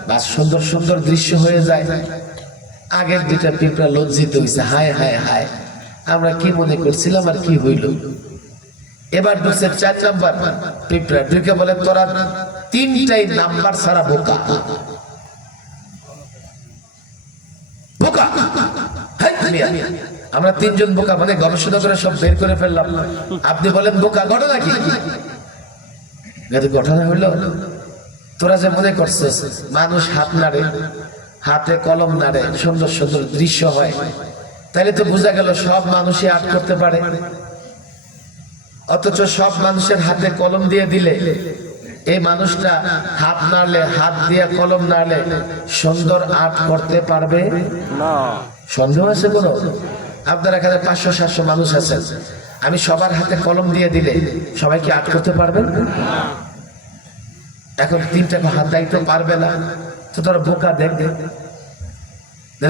বা সুন্দর সুন্দর দৃশ্য হয়ে যায়। আগের দুইটা পিঁপড়া লজ্জিত হয়েছে, হায় হায় হায়, আমরা কি মনে করছিলাম আর কি হইল। এবার ঢুকছে 4 নাম্বার পিঁপড়া, ঢুকে বলে তোরা 3টাই নাম্বার ছাড়া বোকা। বোকা, আমরা 3 জন বোকা, মানে গবেষণা করে সব বের করে ফেললাম। আপনি বলেন বোকা, ঘটনা কি? ঘটনা হইল, তোরা যে মনে করছিস মানুষ হাত নাড়ে, হাতে কলম নাড়ে, সুন্দর সুন্দর দৃশ্য হয়, তাহলে তো বোঝা গেল সব মানুষই আর্ট করতে পারে। অথচ সব মানুষের হাতে কলম দিয়ে দিলে এই মানুষটা হাত নাড়লে, হাত দিয়ে কলম নাড়লে সুন্দর আর্ট করতে পারবে না? সন্দেহ আছে কোনো? আপনার এখানে 500-700 মানুষ আছেন, আমি সবার হাতে কলম দিয়ে দিলে সবাই কি আর্ট করতে পারবেন? এখন 3টা হাত দায়িত্ব পারবে না, তো তোরা বোকা। দেখবে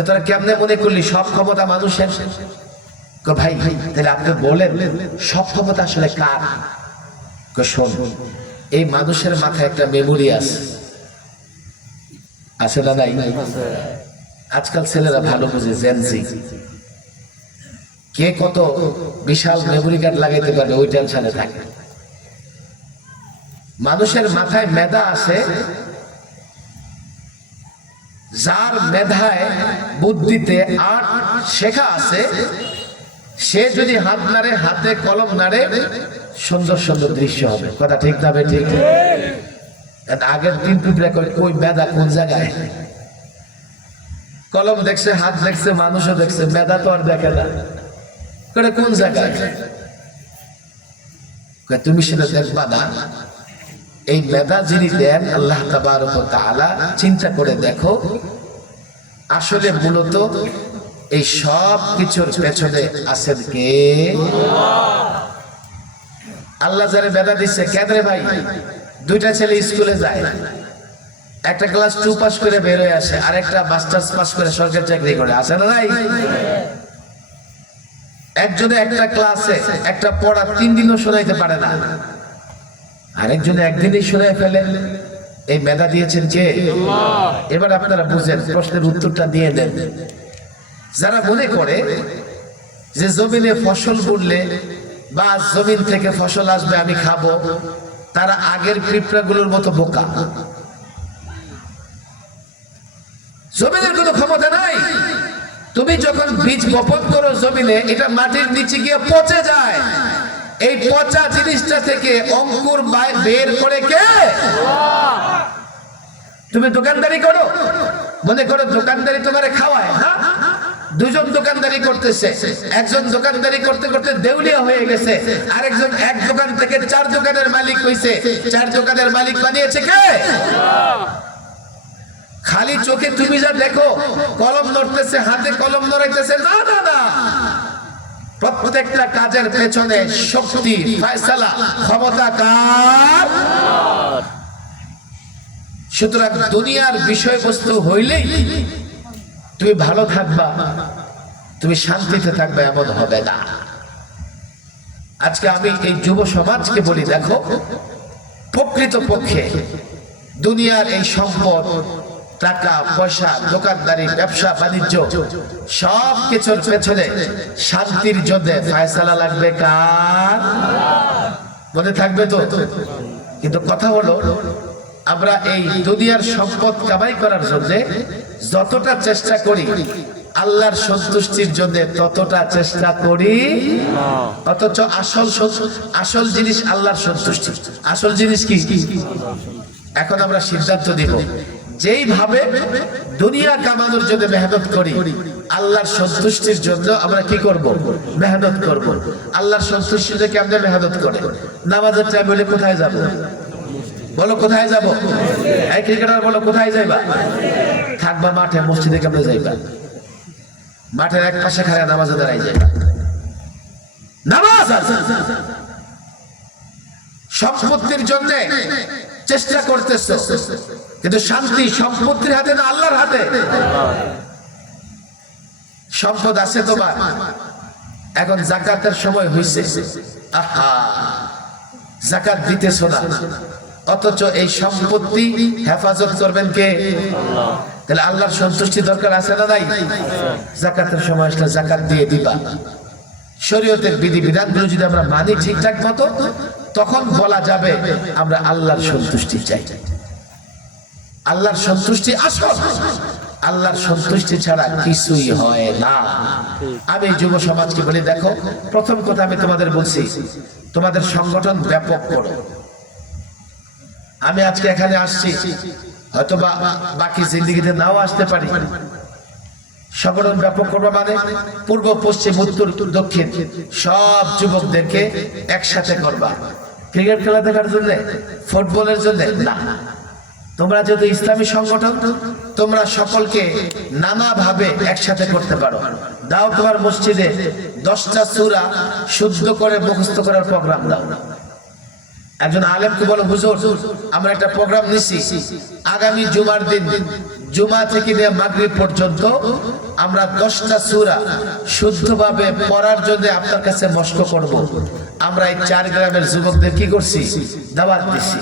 তোরা কেমনে মনে করলি সব ক্ষমতা মানুষের? ভাই তাহলে আপনি বলেন সব ক্ষমতা আসলে কার? শোন, এই মানুষের মাথায় একটা মেমোরি আছে, আছে না নাই? আজকাল ছেলেরা ভালো বুঝে, জেনজি, কে কত বিশাল মেমোরি কার্ড লাগাইতে পারবে ওই টেনশনে থাকে। মানুষের মাথায় মেধা আছে, যার মেধায় বুদ্ধিতে আর্ট শেখা আছে, সে যদি হাত নাড়ে, হাতে কলম নাড়ে, সুন্দর সুন্দর দৃশ্য হবে। কথা ঠিক না বে ঠিক? আগের তিন পিঁপড়া কই মেধা কোন জায়গায়? কলম দেখছে, হাত দেখছে, মানুষও দেখছে, মেধা তো আর দেখে না। কোন জায়গায়? তুমি সেটা দেখবা না। এই মেধা যিনি দেন আল্লাহ তাবারক ওয়া তাআলা, চিন্তা করে দেখো আসলে মূলত এই সব কিছুর পেছনে আছেন কে? আল্লাহ যারে মেধা দিচ্ছে। কেন রে ভাই? দুইটা ছেলে স্কুলে যায়, একটা ক্লাস 2 পাস করে বের হয়ে আসে, আর একটা মাস্টার্স পাস করে সরকারি চাকরি করে, আছে না নাই? একজনে একটা ক্লাসে একটা পড়া 3 দিনও শোনাইতে পারে না, আরেকজনে একদিনই শোনায় ফেলে। এই মেধা দিয়েছেন কে? এবার আপনারা বুঝেন, প্রশ্নের উত্তরটা দিয়ে দেন। যারা মনে করে যে জমিনে ফসল বুনলে বা জমিন থেকে ফসল আসবে আমি খাবো, তারা আগের পিঁপড়াগুলোর মতো বোকা। জমিনের কোনো ক্ষমতা নাই। তুমি যখন বীজ বপন করো জমিনে, এটা মাটির নিচে গিয়ে পচে যায়। এই পচা জিনিসটা থেকে অঙ্কুর বের করে কে? তুমি দোকানদারি করো, মনে করো দোকানদারি তোমারে খাওয়ায়। হ্যাঁ, দুজন দোকানদারি করতেছে, একজন দোকানদারি করতে করতে দেউলিয়া হয়ে গেছে, আরেকজন এক দোকান থেকে 4 দোকানের মালিক হইছে। 4 দোকানের মালিক বানিয়েছে কে? খালি চোখে তুমি যা দেখো, কলম নড়তেছে, হাতে কলম নড়াইতেছে, না না না, প্রত্যেকটা কাজের পেছনে শক্তি, ফয়সালা, ক্ষমতা কার? সুতরাং দুনিয়ার বিষয়বস্তু হইলেই তুমি ভালো থাকবা, তুমি শান্তিতে থাকবে এমন হবে না। আজকে আমি এই যুব সমাজকে বলি, দেখো প্রকৃত পক্ষে দুনিয়ার এই সম্পদ, টাকা পয়সা, দোকানদারি, ব্যবসা বাণিজ্য, সব কিছুর পেছনে শান্তির জন্য ফয়সালা লাগবে কার? মনে থাকবে তো? কিন্তু কথা হলো, আমরা এই দুনিয়ার সম্পদ কামাই করার জন্য যতটা চেষ্টা করি, আল্লাহর সন্তুষ্টির জন্য ততটা চেষ্টা করি, অথচ আসল জিনিস আল্লাহর সন্তুষ্টি। আসল জিনিস কি? এখন আমরা সিদ্ধান্ত দিব, যেইভাবে দুনিয়া কামানোর জন্য মেহনত করি, আল্লাহর সন্তুষ্টির জন্য আমরা কি করব? মেহনত করব। আল্লাহর সন্তুষ্টির জন্য আমরা মেহনত করে নামাজের টাইম হলে কোথায় যাব? বলো কোথায় যাব? এই ক্রিকেটার বলো কোথায় যাইবা? থাকবা মাঠে, মসজিদে কেমনে যাইবা? মাঠের এক পাশে খাড়া নামাজে দাঁড়াই যাইবা। নামাজ সম্পত্তির জন্য চেষ্টা করতেছো, কিন্তু শান্তি সম্পত্তির হাতে না, আল্লাহর হাতে। সম্পদ আছে তোমার, এখন যাকাতের সময় হইছে, আহা যাকাত দিতেছো না, অথচ এই সম্পত্তি হেফাজত করবেন কে? তাহলে আল্লাহর সন্তুষ্টি দরকার আছে না নাই? যাকাতের সময় আসলে যাকাত দিয়ে দিবা। শরীয়তের বিধি বিধানগুলো যদি আমরা মানি ঠিকঠাক মতো, তখন বলা যাবে আমরা আল্লাহর সন্তুষ্টি চাই। আল্লাহর সন্তুষ্টি আসল, আল্লাহর সন্তুষ্টি ছাড়া কিছুই হয় না। আমি যুব সমাজকে বলি, দেখো প্রথম কথা আমি তোমাদের বলছি, তোমাদের সংগঠন ব্যাপক করো। আমি আজকে এখানে আসছি, হয়তো বাকি জিন্দেগিতে নাও আসতে পারি। সংগঠন ব্যাপক করবো মানে পূর্ব পশ্চিম উত্তর দক্ষিণ সব যুবকদেরকে একসাথে করবা। ক্রিকেট খেলা দেখার জন্য, ফুটবলের জন্য না। তোমরা যেহেতু ইসলামী সংগঠন, তোমরা সকলকে নানাভাবে একসাথে করতে পারো। দাও তোমার মসজিদে 10টা সূরা শুদ্ধ করে মুখস্থ করার প্রোগ্রাম দাও। একজন আলেমকে বলো, হুজুর আমরা একটা প্রোগ্রাম নিছি, আগামী জুমার দিন জুমা থেকে নিয়ে মাগরিব পর্যন্ত আমরা 10টা সূরা শুদ্ধভাবে পড়ার জন্য আপনার কাছে মশক করব। আমরা এই 4 গ্রামের যুবকদের কি করছি? দাওয়াত দিছি।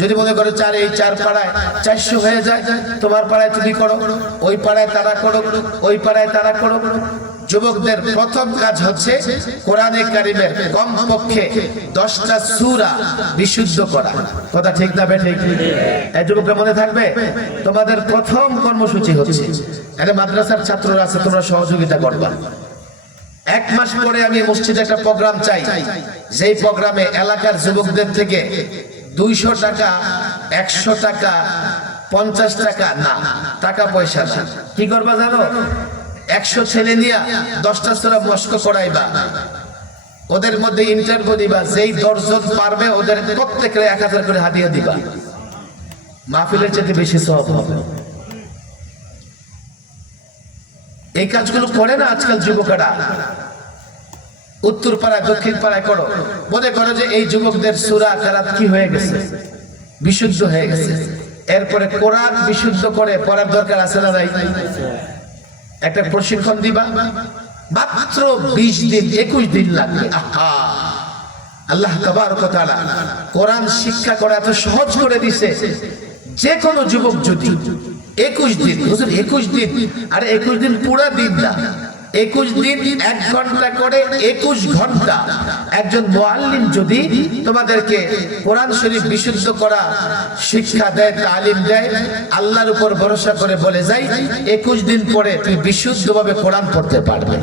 যদি মনে করো এই 4 পাড়ায় 400 হয়ে যায়, তোমার পাড়ায় তুমি করো, ওই পাড়ায় তারা করো, ওই পাড়ায় তারা করো। যুবকদের প্রথম কাজ হচ্ছে কোরআনে কারিমের কমপক্ষে 10টা সূরা বিশুদ্ধ করা। কথা ঠিক না বেঠিক? এই যুবকরা মনে থাকবে, তোমাদের প্রথম কর্মসূচি হচ্ছে, এটা মাদ্রাসার ছাত্ররা আছে, তোমরা সহযোগিতা করবা। 1 মাস পরে আমি মসজিদে একটা প্রোগ্রাম চাই, যেই প্রোগ্রামে এলাকার যুবকদের থেকে 200 টাকা, 100 টাকা, 50 টাকা না, টাকা পয়সা না। কি করবা জানো? 100 ছেলে নিয়ে 10টা সূরা মস্ক করাইবা, ওদের মধ্যে ইন্টারভিউ দিবা, যেই 10 জন পারবে ওদের প্রত্যেককে 1000 করে হাদিয়া দিবা। মাহফিলের চেয়ে বেশি সওয়াব হবে। এই কাজগুলো করে না আজকাল যুবকেরা। উত্তর পাড়ায় দক্ষিণ পাড়ায় করো, মনে করো যে এই যুবকদের সূরা কেরাত কি হয়ে গেছে, বিশুদ্ধ হয়ে গেছে। এরপরে কোরআন বিশুদ্ধ করে পড়ার দরকার আছে না নাই? একটা প্রশিক্ষণ দিবা, মাত্র 20 দিন 21 দিন লাগবে। আহা, আল্লাহ তাবারক ওয়া তাআলা কোরআন শিক্ষা করা এত সহজ করে দিয়েছে। যে কোনো যুবক যদি 21 দিন, হুজুর 21 দিন, আরে 21 দিন পুরো দিন না, 21 দিন 1 ঘন্টা করে 21 ঘন্টা একজন মুআল্লিম যদি তোমাদেরকে কোরআন শরীফ বিশুদ্ধ করা শিক্ষা দেয়, তালিম দেয়, আল্লাহর উপর ভরসা করে বলে যাই 21 দিন পরে তুমি বিশুদ্ধভাবে কোরআন পড়তে পারবে।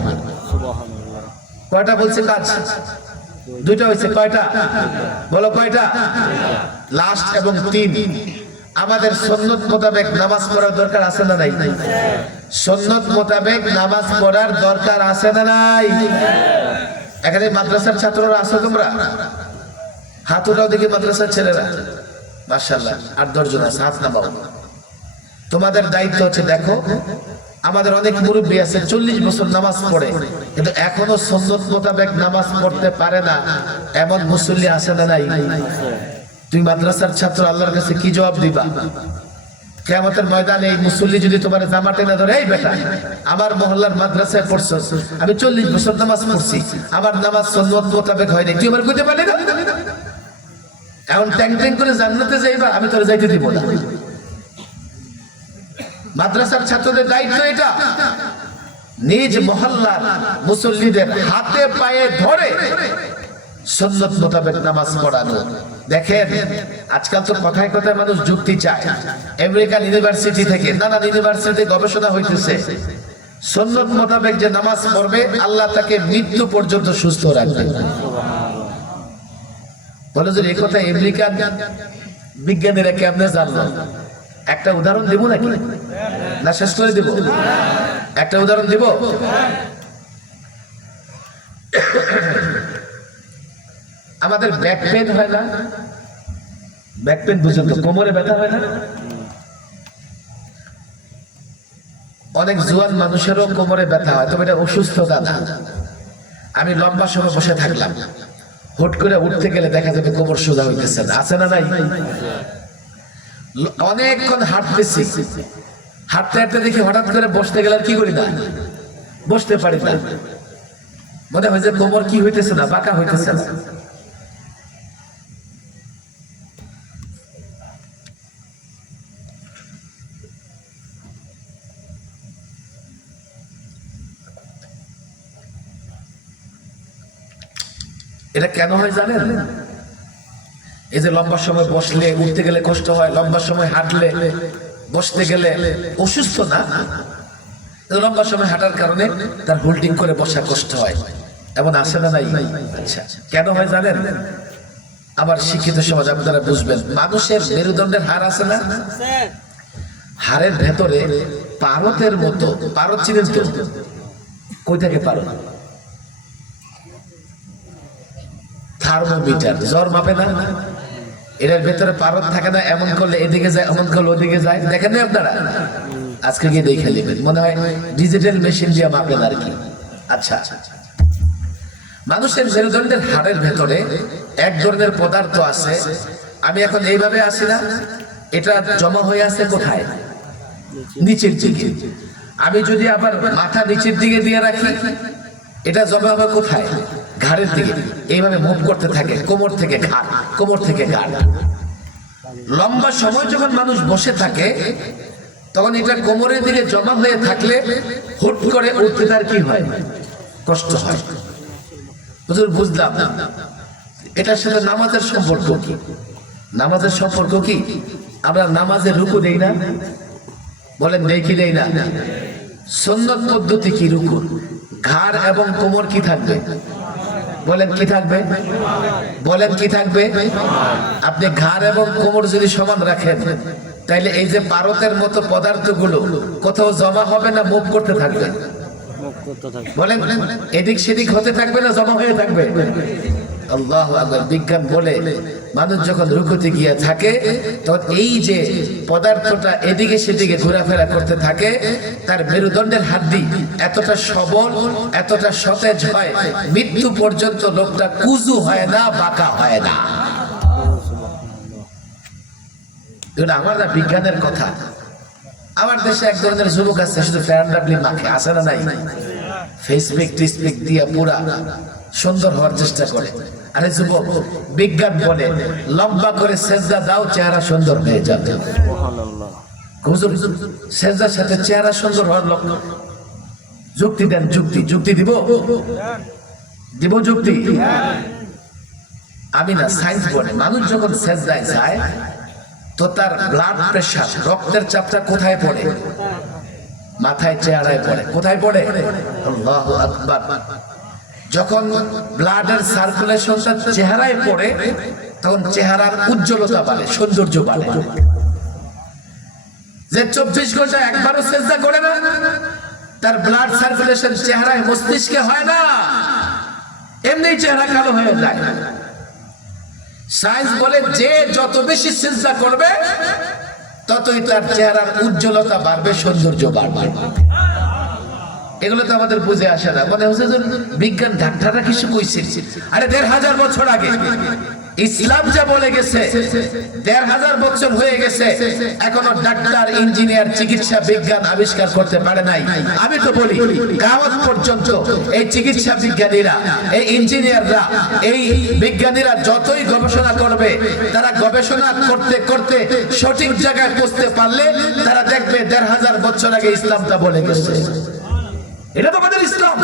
কয়টা বলছে কাজ? 2টা হয়েছে। কয়টা বলো? কয়টা? লাস্ট এবং 3। আমাদের সুন্নাত মোতাবেক নামাজ পড়ার দরকার আছে না নাই? সুন্নাত মোতাবেক নামাজ পড়ার দরকার আছে না নাই? এখানে মাদ্রাসার ছাত্ররা আছো তোমরা? হাত উঠাও দেখি মাদ্রাসার ছেলেরা। মাশাআল্লাহ, 8-10 জন আছে, হাত নামাও। তোমাদের দায়িত্ব হচ্ছে, দেখো আমাদের অনেক মুরব্বী আছে 40 বছর নামাজ পড়ে কিন্তু এখনো সুন্নাত মোতাবেক নামাজ পড়তে পারে না, এমন মুসল্লি আছে না নাই? তুমি মাদ্রাসার ছাত্র, আল্লাহর কাছে কি জবাব দিবা? কিয়ামতের ময়দানে এই মুসল্লি যদি তোমার জামা টেনে ধরে, এই বেটা আমার মহল্লার মাদ্রাসায় পড়ছস, আমি 40 বছর নামাজ পড়ছি, আমার নামাজ সুন্নাত মোতাবেক হয়নি, তুই আমার কইতে পারলি না? এখন ট্যাং ট্যাং করে জান্নাতে যাইবা, আমি তোরে যাইতে দিব না। মাদ্রাসার ছাত্রদের দায়িত্ব এটা, নিজ মহল্লার মুসল্লিদের হাতে পায়ে ধরে সুন্নাত মোতাবেক নামাজ পড়ানো। দেখেন আজকাল তো কথায় কথায় মানুষ যুক্তি চায়। আমেরিকান ইউনিভার্সিটি থেকে, নানান ইউনিভার্সিটি গবেষণা হইতেছে, সুন্নাত মোতাবেক যে নামাজ পড়বে আল্লাহ তাকে মৃত্যু পর্যন্ত সুস্থ রাখবে। বলে যে এই কথা আমেরিকান বিজ্ঞানীরা কেমনে জানলো? একটা উদাহরণ দেব নাকি, না শেষ করে দেব? একটা উদাহরণ দেব। আমাদের ব্যাক পেন হয় না? ব্যাক পেন বুঝেন তো, কোমরে ব্যথা হয় না? অনেক জোয়ান মানুষেরও কোমরে ব্যথা হয়, তবে এটা অসুস্থতা না। আমি লম্বা সময় বসে থাকলাম, হুট করে উঠতে গেলে দেখা যাবে কোমর সোজা হইতেছে না, আছে না নাই? অনেকক্ষণ হাঁটতেছি, হাঁটতে হাঁটতে দেখি হঠাৎ করে বসতে গেলে আর কি করি না, বসতে পারি না। মনে হয় যে কোমর কি হইতেছে না, বাঁকা হইতেছে না। এটা কেন হয় জানেন? এই যে লম্বা সময় বসলে উঠতে গেলে কষ্ট হয়, লম্বা সময় হাঁটলে বসতে গেলে, অসুস্থ না, লম্বা সময় হাঁটার কারণে তার হোল্ডিং করে বসা কষ্ট হয়, এমন আসে না নাই? আচ্ছা, কেন হয় জানেন? আবার শিক্ষিত সমাজ আপনারা বুঝবেন, মানুষের মেরুদণ্ডের হাড় আছে না, হাড়ের ভেতরে পারদের মতো, পারদ চিনেন তো? কই থেকে পারদ? থার্মোমিটার, জ্বর মাপে না, এটার ভেতরে পারদ থাকে না? এমন করলে এদিকে যায়, এমন করলে ওদিকে যায়, দেখেন না আপনারা? আজকে গিয়ে দেখে নেবেন, মনে হয় ডিজিটাল মেশিন দিয়ে মাপেন আর কি। আচ্ছা, মানুষের মেরুদণ্ডের হাড়ের ভেতরে এক ধরনের পদার্থ আছে, আমি এখন এইভাবে আসি না, এটা জমা হয়ে আছে কোথায়? নিচের দিকে। আমি যদি আবার মাথা নিচের দিকে দিয়ে রাখি, এটা জমা হবে কোথায়? ঘাড়ের দিকে। এইভাবে মুভ করতে থাকে, কোমর থেকে ঘাড়, কোমর থেকে ঘাড়। লম্বা সময় যখন মানুষ বসে থাকে তখন এটা কোমরের দিকে জমা হয়ে থাকলে হুট করে উঠতে তার কি হয়? কষ্ট হয়। হুজুর বুঝলাম, এটার সাথে নামাজের সম্পর্ক কি? নামাজের সম্পর্ক কি? আমরা নামাজে রুকু দেই না, বলেন দেই কি দেই না? সুন্নাত পদ্ধতি কি রুকু? ঘাড় এবং কোমর কি থাকবে? বলেন কি থাকবে? বলেন কি থাকবে? আপনি ঘাড় এবং কোমর যদি সমান রাখেন, তাইলে এই যে পারতের মতো পদার্থগুলো কোথাও জমা হবে না, মুভ করতে থাকবে? বলেন এদিক সেদিক হতে থাকবে না জমা হয়ে থাকবে? আল্লাহু আকবার। বিজ্ঞান বলে মানুষ যখন রুকুতে গিয়ে থাকে তখন এই যে পদার্থটা এদিকে সেদিকে ঘোরাফেরা করতে থাকে, তার মেরুদণ্ডের হাড্ডি এতটা সবল, এতটা সতেজ হয়, মৃত্যু পর্যন্ত লোকটা কুজু হয় না, বাঁকা হয় না। এটা আমার না বিজ্ঞানের কথা। আমার দেশে এক ধরনের যুবক আছে, শুধু ফ্যান ডাবলি মাখে, আছে না নাই? ফেসবুক টিসবুক দিয়ে পুরা সুন্দর হওয়ার চেষ্টা করে। আরে যুবক, বিজ্ঞান বলে লম্বা করে সেজদা দাও, চেহারা সুন্দর হয়ে যাবে। হুজুর, সেজদার সাথে চেহারা সুন্দর হওয়ার লক্ষ্য? যুক্তি দেন, যুক্তি দিব যুক্তি। আমি না, সায়েন্স বলে মানুষ যখন সেজদায় যায় তো তার ব্লাড প্রেশার, রক্তের চাপটা কোথায় পড়ে? মাথায়, চেহারায় পড়ে। কোথায় পড়ে? আল্লাহু আকবার। যখন ব্লাডের সার্কুলেশনটা চেহারায় পড়ে তখন চেহারার উজ্জ্বলতা বাড়ে, সৌন্দর্য বাড়ে। যে 24 ঘন্টা একবারও সেজদা করে না, তার ব্লাড সার্কুলেশন চেহারায়, মস্তিষ্কে হয় না, এমনি চেহারা কালো হয়ে যায়। সায়েন্স বলে যে যত বেশি সিজদা করবে ততই তার চেহারার উজ্জ্বলতা বাড়বে, সৌন্দর্য বাড়বে। এগুলো তো আমাদের বুঝে আসে না। মানে বিজ্ঞান ডাক্তাররা কিছু কইছে, আরে 1500 বছর আগে ইসলাম যা বলে গেছে, 1500 বছর হয়ে গেছে, এখনো ডাক্তার, ইঞ্জিনিয়ার, চিকিৎসা বিজ্ঞান আবিষ্কার করতে পারে নাই। আমি তো বলি কিয়ামত পর্যন্ত এই চিকিৎসা বিজ্ঞানীরা, এই ইঞ্জিনিয়াররা, এই বিজ্ঞানীরা যতই গবেষণা করবে, তারা গবেষণা করতে করতে সঠিক জায়গায় পৌঁছতে পারলে তারা দেখবে 1500 বছর আগে ইসলামটা বলে গেছে। এটা তো আমাদের ইসলাম।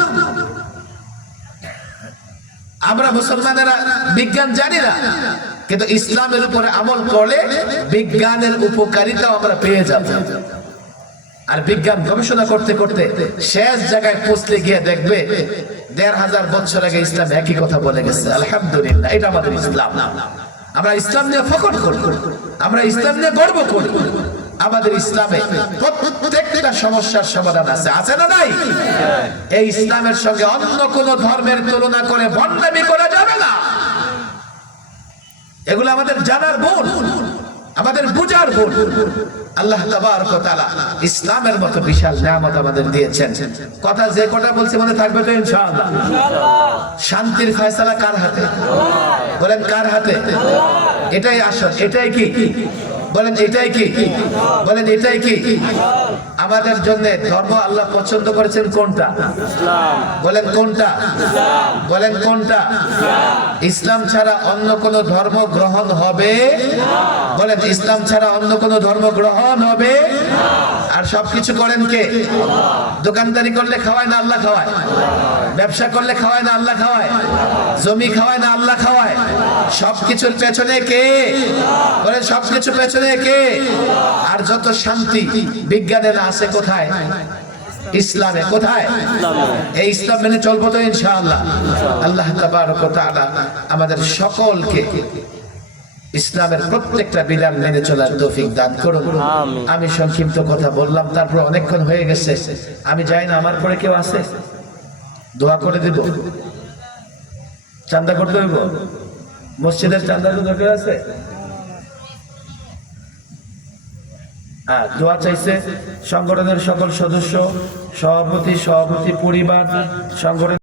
আমরা মুসলমানেরা বিজ্ঞান জানি না, কিন্তু ইসলামের উপরে আমল করলে বিজ্ঞানের উপকারিতা আমরা পেয়ে যাব। আর বিজ্ঞান গবেষণা করতে করতে শেষ জায়গায় পৌঁছতে গিয়ে দেখবে 1500 বছর আগে ইসলাম একই কথা বলে গেছে। আলহামদুলিল্লাহ, এটা আমাদের ইসলাম। আমরা ইসলাম নিয়ে ফখর করি, আমরা ইসলাম নিয়ে গর্ব করি। আমাদের ইসলামে প্রত্যেকটা সমস্যার সমাধান আছে, আছে না নাই? এই ইসলামের সঙ্গে অন্য কোন ধর্মের তুলনা করে ভণ্ডামি করা যাবে না। এগুলো আমাদের জানার গুণ, আমাদের বুঝার গুণ। আল্লাহ তাবারক ওয়া তাআলা ইসলামের মতো বিশাল নিয়ামত আমাদের দিয়েছেন। কথা যে কটা বলছি মনে থাকবে তো ইনশাআল্লাহ? শান্তির ফয়সালা কার হাতে? বলেন কার হাতে? এটাই আসল। এটাই কি? বলেন এটাই কি? বলেন এটাই কি? আমাদের জন্য ধর্ম আল্লাহ পছন্দ করেছেন কোনটা? বলেন কোনটা? বলেন কোনটা? ইসলাম ছাড়া অন্য কোন ধর্ম গ্রহণ হবে? বলেন ইসলাম ছাড়া অন্য কোন ধর্ম গ্রহণ হবে? আর সবকিছু করেন কে? দোকানদারি করলে খাওয়ায় না আল্লাহ খাওয়ায়? ব্যবসা করলে খাওয়ায় না আল্লাহ খাওয়ায়? জমি খাওয়ায় না আল্লাহ খাওয়ায়? সবকিছুর পেছনে কে? বলেন সবকিছুর পেছনে কে? আর যত শান্তি বিজ্ঞানের আছে কোথায়? ইসলামে। কোথায়? এই ইসলাম মেনে চলবো তো ইনশাআল্লাহ। আল্লাহ তাবারক ওয়া তাআলা আমাদের সকলকে ইসলামের প্রত্যেকটা বিধান মেনে চলার তৌফিক দান করুন। আমি সংক্ষিপ্ত কথা বললাম, তারপর অনেকক্ষণ হয়ে গেছে। আমি যাই না, আমার পরে কেউ আছে? দোয়া করে দিব। চাঁদা করতে হইব? মসজিদের চাঁদা দরকার আছে? দোয়া চাইছে সংগঠনের সকল সদস্য, সভাপতি, পরিবার, সংগঠন।